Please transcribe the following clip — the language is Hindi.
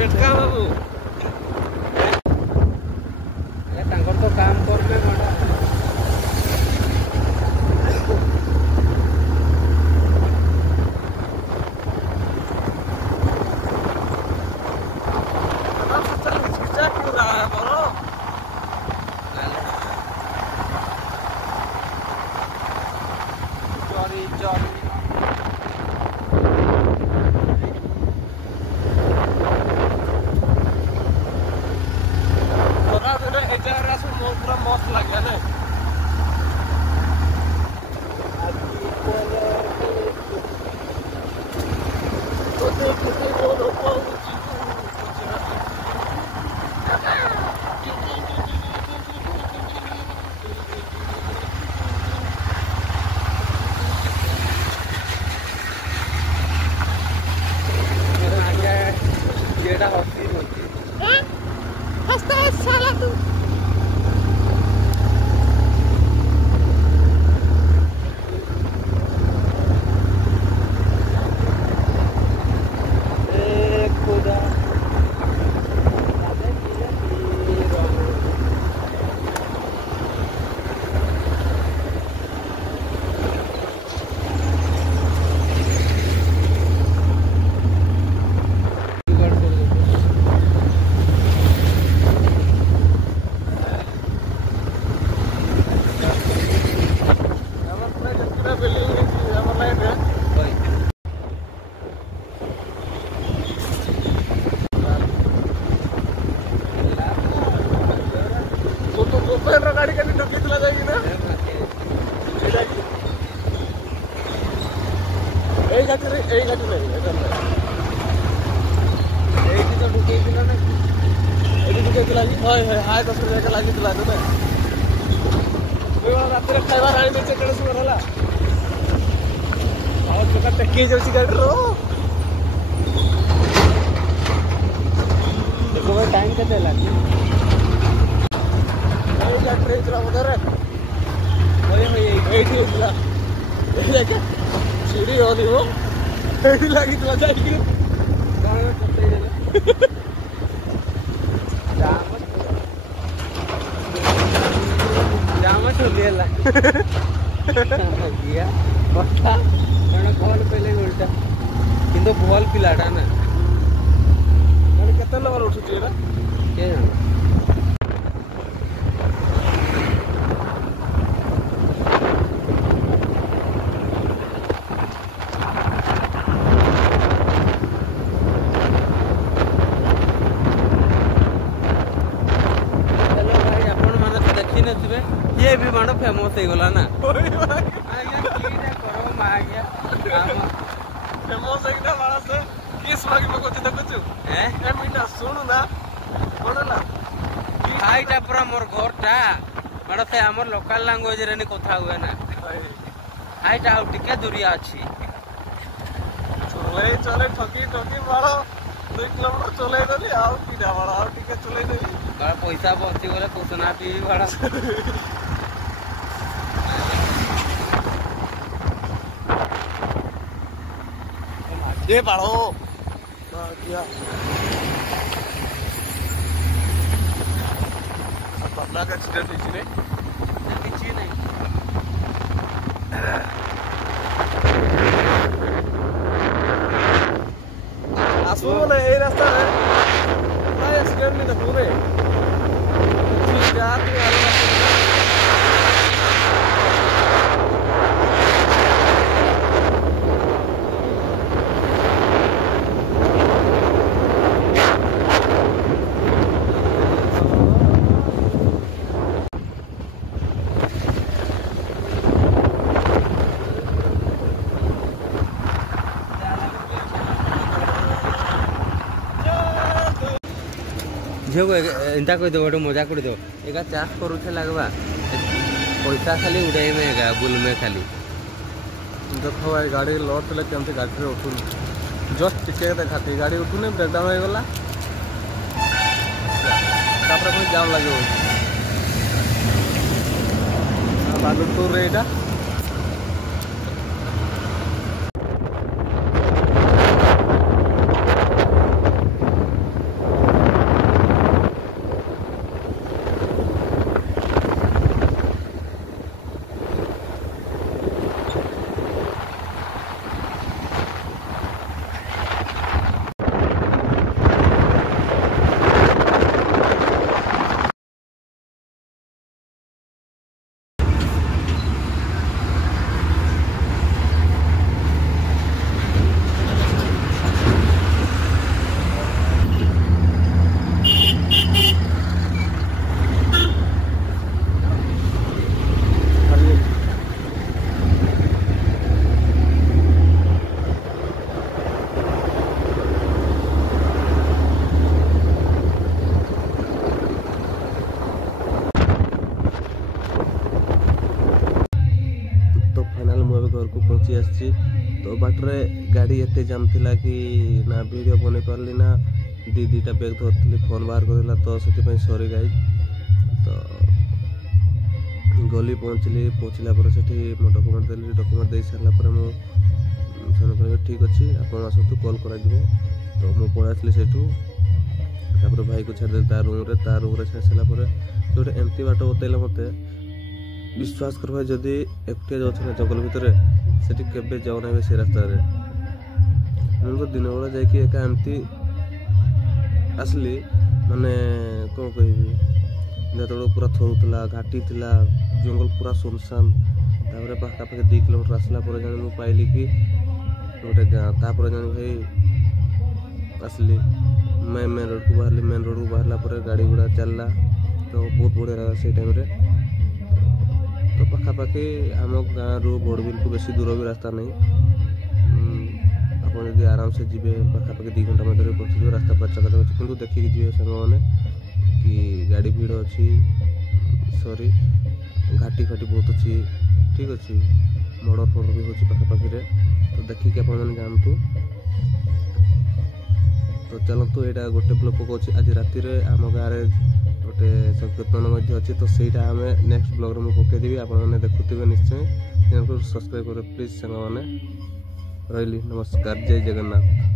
बेटका बाबू तो काम करने पूरा मस्त लग गया ना गाड़ी का ढकी चला जाएगी ना এই গাড়ি নেই এইটি তো ঢুকেছিল না এটি ঢুকেছিল হয় হয় হায় 10 টাকা লাগিছিল না ওই রাতে খাইবার আই নিচে কেড়ে সুর হলা আর চোকা টেকি যাଉଛି গাড়ির দেখো ভাই টাইম কেতে লাগি এই গাড়ি চলা বদরে ওই এইটি ଥିଲା এই দেখে सीढ़ी होली वो एडी लागी तो जाएगी गाड़ी में चलते ही जामा छोड़ दिया गया बट्टा मैंने कॉल पहले उल्टा किंतु बॉल पिलाटा ना मैंने कितना नंबर उठ चुकी है ना क्या जाना ये भी मानो फेमस हो गला ना फेमस एकटा मानस किस मागी में कोच देखछु ए मिटा सुनु ना बोलला हाईटा पूरा मोर घरटा मानो से हमर लोकल लैंग्वेज रे नि कथा हुए ना हाईटा आउ टिके दूरिया अछि चले ठकी मारो 2 किलोमीटर चले गली आउ किडा मारो आउ टिके चले देली बड़ा पैसा बंची गले कुसना पी बड़ा ये पढ़ो क्या पटना का एक्सीडेंट किसी ने नहीं आसू ना ये रास्ता है एक्सीडेंट नहीं था पूरे झील को एंता कह दो मजा कर दो एक चाष करुथे लगवा पैसा खाली उड़े में बुल में खाली देखो भाई गाड़ी लॉट थे केमती गाड़ी उठुन जस्ट टिके खाती गाड़ी उठुने ब्रेकडाउन हो गला जाम लगे बागलपुर रे एटा ବାଟରେ ଗାଡ଼ି ଏତେ ଜାମ୍ ଥିଲା କି ନା ଭିଡ଼ିଓ ବନେଇ ପାରିଲି ନା ଦୁଇଟା ବ୍ୟାଗ୍ ଧରିଥିଲି ଫୋନ୍ ବାହାର କରିଥିଲା ତ ସେଥିପାଇଁ ସରି ଗାଇଜ୍। ତ ଗଲି ପହଞ୍ଚିଲା ପରେ ସେଠି ମୁଁ ଡକ୍ୟୁମେଣ୍ଟ ଦେଲି। ଡକ୍ୟୁମେଣ୍ଟ ଦେଇ ସାରିଲା ପରେ ମୁଁ ସେମାନେ କହିଲେ ଠିକ୍ ଅଛି ଆପଣ ଆସନ୍ତୁ କଲ୍ କରାଯିବ। ତ ମୁଁ ପଳେଇ ଆସିଲି ସେଇଠୁ। ତାପରେ ଭାଇକୁ ଛାଡ଼ିଦେଲି ତା ରୁମ୍ରେ ଛାଡ଼ି ସାରିଲା ପରେ ସେ ଗୋଟେ ଏମିତି ବାଟ ବତେଇଲା ମୋତେ। ବିଶ୍ୱାସ କର ଭାଇ ଯଦି ଏକୁଟିଆ ଯାଉଛି ନା ଜଙ୍ଗଲ ଭିତରେ ସେଠି କେବେ ଯାଉନାହିଁ ସେ ରାସ୍ତାରେ। ମୁଁ ତ ଦିନ ବେଳେ ଯାଇକି ଏକା ଏମିତି ଆସିଲି ମାନେ କ'ଣ କହିବି, ଯେତେବେଳେ ପୁରା ଥରୁଥିଲା, ଘାଟି ଥିଲା, ଜଙ୍ଗଲ ପୁରା ସୁନସାନ। ତାପରେ ପାଖାପାଖି 2 କିଲୋମିଟର ଆସିଲା ପରେ ଜାଣି ମୁଁ ପାଇଲି କି ଗୋଟେ ଗାଁ। ତାପରେ ଜାଣି ଭାଇ ଆସିଲି ମେନ୍ ରୋଡ଼କୁ ବାହାରିଲି। ମେନ୍ ରୋଡ଼କୁ ବାହାରିଲା ପରେ ଗାଡ଼ି ଗୁଡ଼ା ଚାଲିଲା ତ ବହୁତ ବଢ଼ିଆ ଲାଗିଲା ସେଇ ଟାଇମ୍ରେ। ତ ପାଖାପାଖି ଆମ ଗାଁରୁ ବଡ଼ବିଲକୁ ବେଶୀ ଦୂର ବି ରାସ୍ତା ନାହିଁ। ଆପଣ ଯଦି ଆରାମସେ ଯିବେ ପାଖାପାଖି 2 ଘଣ୍ଟା ମଧ୍ୟରେ ପହଞ୍ଚିଯିବ। ରାସ୍ତା ପୁରା ଚକାଚକ ଅଛି, କିନ୍ତୁ ଦେଖିକି ଯିବେ ସାଙ୍ଗମାନେ କି ଗାଡ଼ି ଭିଡ଼ ଅଛି, ସରି ଘାଟି ବହୁତ ଅଛି, ଠିକ୍ ଅଛି, ମର୍ଡର ବି ହେଉଛି ପାଖାପାଖିରେ। ତ ଦେଖିକି ଆପଣମାନେ ଯାଆନ୍ତୁ। ତ ଚାଲନ୍ତୁ ଏଇଟା ଗୋଟେ ବ୍ଲଗ୍ ପକାଉଛି। ଆଜି ରାତିରେ ଆମ ଗାଁରେ ଗୋଟେ ସଂକୀର୍ତ୍ତନ ମଧ୍ୟ ଅଛି, ତ ସେଇଟା ଆମେ ନେକ୍ସଟ ବ୍ଲଗ୍ରେ ମୁଁ ପକାଇଦେବି। ଆପଣମାନେ ଦେଖୁଥିବେ ନିଶ୍ଚୟ। ଚ୍ୟାନେଲକୁ ସବସ୍କ୍ରାଇବ୍ କରିବେ ପ୍ଲିଜ୍ ସାଙ୍ଗମାନେ। ରହିଲି, ନମସ୍କାର, ଜୟ ଜଗନ୍ନାଥ।